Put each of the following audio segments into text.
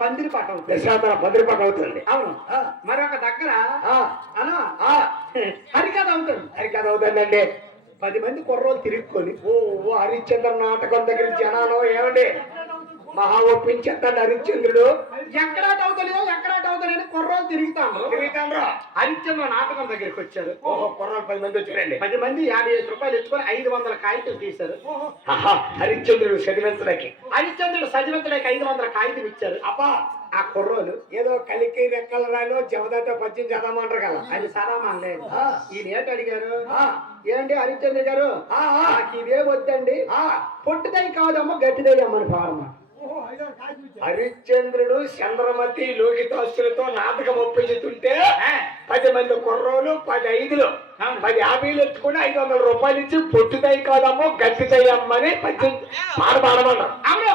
పందిరి పాట అవుతుంది. దశావతార పందిరి పాట అవుతుంది. అవును. మరొక దగ్గర అనా హరికథ అవుతుంది. హరికథ అవుతుందండి. 10 మంది కుర్రోలు తిరుగుకొని ఓ హరిశ్చంద్ర నాటకం దగ్గర జనాలు ఏమండి మహా ఒప్పించేస్తాడు హరిశ్చంద్రుడు. ఎక్కడాట అవుతలేని కుర్రోలు తిరుగుతాను. హరిశ్చంద్ర నాటకం దగ్గరికి వచ్చారు. ఓహో, కుర్రోలు 10 మంది వచ్చారండి. 10 మంది 55 రూపాయలు ఎత్తుకొని 500 కాగితం తీశారు. హరిశ్చంద్రుడు చదివించడానికి 500 కాగితం ఇచ్చారు. అబ్బా, ఆ కుర్రోలు ఏదో కలికి రెక్కల రాను జమదాట పద్యం చదవమంటారు కదా, అది సదామాన్ లేదు. ఈయన ఏంటి అడిగారు, ఏంటి హరిశ్చంద్ర గారు నాకు ఇవే వద్దండి, పొట్టిదై కాదమ్మ గట్టిదై అమ్మని పాడమ్మా. హరిశ్చంద్రుడు చంద్రమతి లోకితాస్తులతో నాటకం ఒప్పించుతుంటే 10 మంది కుర్రోలు 10 ఐదులు 10 50 ఎత్తుకుని 500 రూపాయలు ఇచ్చి పొట్టుదై కాదమ్మో గట్టిదై అమ్మని పద్యం పాడమన్నారు. అవును,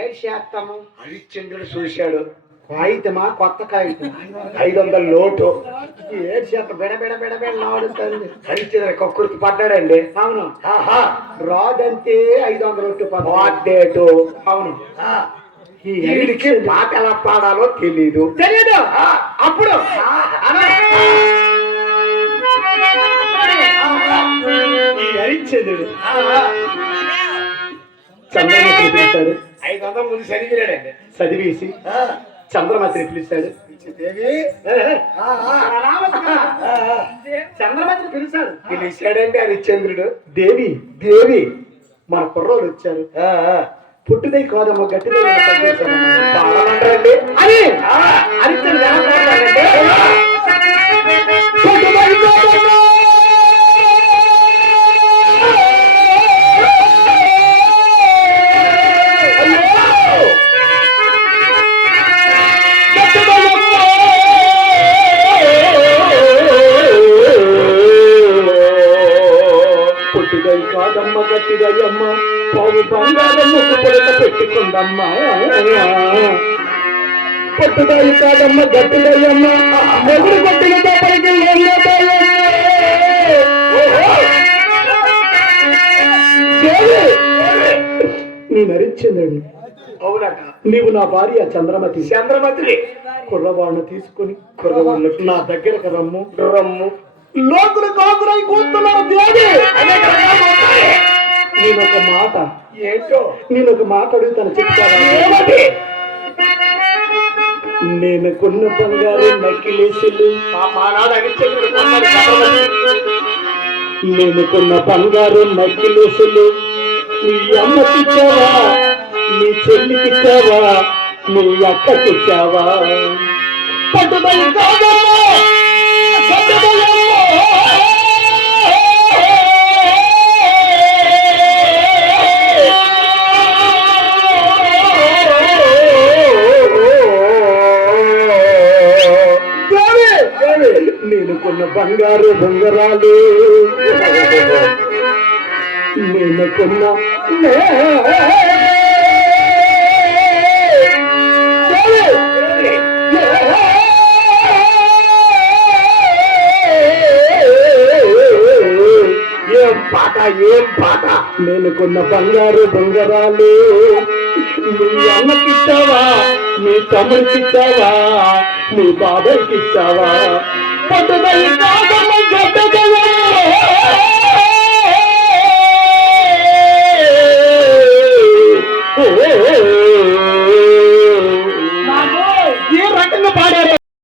ఏడు శాతము. హరిశ్చంద్రుడు చూశాడు, కాగితమా కొత్త కాగితం 500 లోటు. ఏడు శాతం బెడబెడబెడబెడలాడుతుంది. హరిశ్చంద్ర కక్కుర్తి పడ్డాడండి. అవును. రాదంతే 500 పాడేటు. అవును. వీడికి పాట ఎలా పాడాలో తెలియదు. అప్పుడు ఈ హరిశ్చంద్రుడు చంద్రమతిని పిలిచాడు. 500 ముందు చదివినాడండి. చదివేసి చంద్రమతిని పిలిచాడు. చంద్రమతిని పిలిచాడండి హరిశ్చంద్రుడు. దేవి దేవి మన కుర్రోలు వచ్చారు, పుట్టుదై కాదమ్మ గట్టిదై పాడమంటారండి అని హరిశ్చంద్రుడు కాదమ్మ గట్టిదయ్యమ్మ పావు బంగారం ముక్కు పొడక పెట్టుకుందమ్మా. పొట్టుదాయి కాదమ్మ గట్టిదయ్యమ్మ మొగుడు కొట్టిన పైకి నేను హరిశ్చంద్రుడిని. అవునట. నీవు నా భార్య చంద్రమతి. చంద్రమతిని కుర్రవాణ్ణి తీసుకుని కుర్రవాళ్ళకి నా దగ్గరకు రమ్ము. లోకులు కాకులై కూస్తున్నారు దేవి. నేనొక మాట ఏంటో నేనొక మాట అడుగుతాను, చెప్తాను. నేను కొన్న బంగారు నక్కిలేసులు, నేను కొన్న బంగారు నక్కిలేసులు నీ అమ్మకిచ్చావా, నీ చెల్లికిచ్చావా, నీ అక్కకిచ్చావా? పట్టుదల నేను కొన్న బంగారు బొంగరాలు, నేను కొన్న ఏం పాట నేను కొన్న బంగారు బొంగరాలు మీ అన్నకిచ్చావా, మీ తమ్ముడికిచ్చావా, మీ బాబాయ్కిచ్చావా? పట్టుదల కాదమ్మ గడ్డదయ్యమ్మ